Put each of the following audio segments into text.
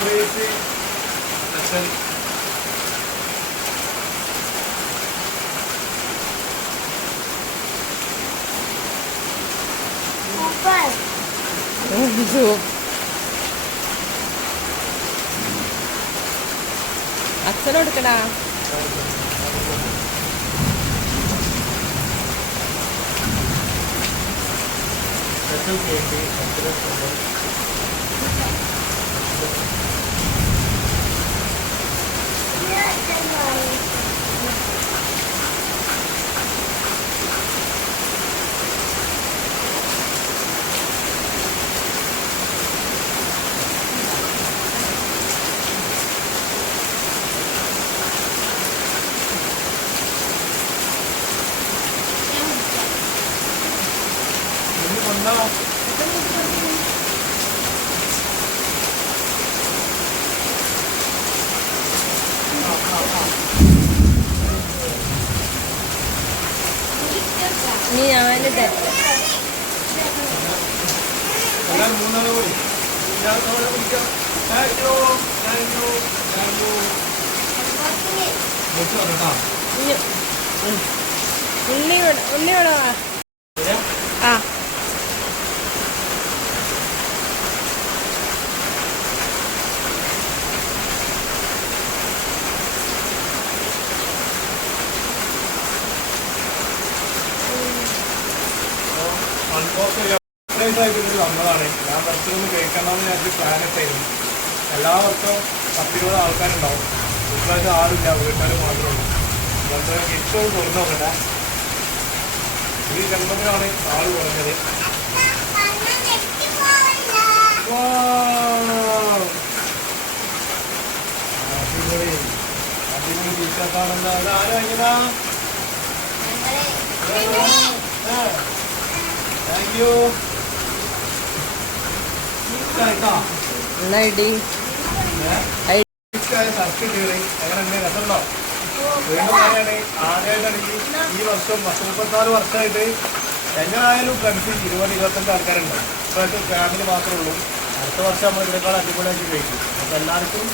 Surprise special അച്ഛനോടുക്കടാ cake ഭയങ്കര special ഇനി എല്ലാവരും മൂന്നാളെ കൂടി ഞാൻ കുടിക്കാം thank you thank you thank you മുട്ട് വരട്ടാ ഉണ്ണി ഉം. ഉണ്ണി ഇവിടെ സർപ്രൈസ് ആയിട്ട് വന്നതാണ് ഞാൻ ബർത്ത്ഡേ ഒന്ന് ഞാൻ ഞങ്ങൾക്ക് പ്ലാൻ ഇട്ടായിരുന്നു എല്ലാ വർഷവും പത്തിരുപത് ആൾക്കാരുണ്ടാവും. ഇപ്രാവശ്യം ആളില്ല വീട്ടുകാർ മാത്രമേ ഉള്ളൂ. അതുകൊണ്ട് ഏറ്റവും കുറഞ്ഞ നോക്കട്ടെ ഈ ജന്മത്തിനാണ് ആൾ കുറഞ്ഞത്! അടിപൊളി. അടിപൊളി ടീഷർട്ടാണല്ലോ അത് ആരാ ഇങ്ങനെ? താങ്ക് യു പറയാണ് ആദ്യമായിട്ടാണ് ഈ വർഷം പത്ത് മുപ്പത്താറ് വർഷമായിട്ട് എങ്ങനായാലും ഫ്രണ്ട്സ് ഇരുപത് ഇരുപത്തഞ്ച് ആൾക്കാരുണ്ട്. ഇപ്പോഴത്തെ ഫാമിലി മാത്രമേ ഉള്ളൂ. അടുത്ത വർഷം നമ്മൾ ഇതിനേക്കാൾ അടിപൊളിയായിട്ട് കഴിക്കും. അപ്പോൾ എല്ലാവർക്കും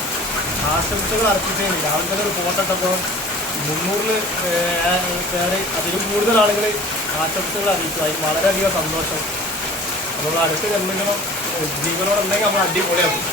ആശംസകൾ അർപ്പിച്ചതിന് രാവിലെ ഒരു ഫോട്ടോ ഇട്ടപ്പോൾ മുന്നൂറിൽ കയറി അതിലും കൂടുതൽ ആളുകൾ ആശംസകൾ അറിയിച്ചു. അതിന് വളരെയധികം സന്തോഷം. അപ്പോൾ അടുത്ത ജീവനോട് ജീവനോടുണ്ടെങ്കിൽ നമ്മൾ അടിപൊളിയാക്കും.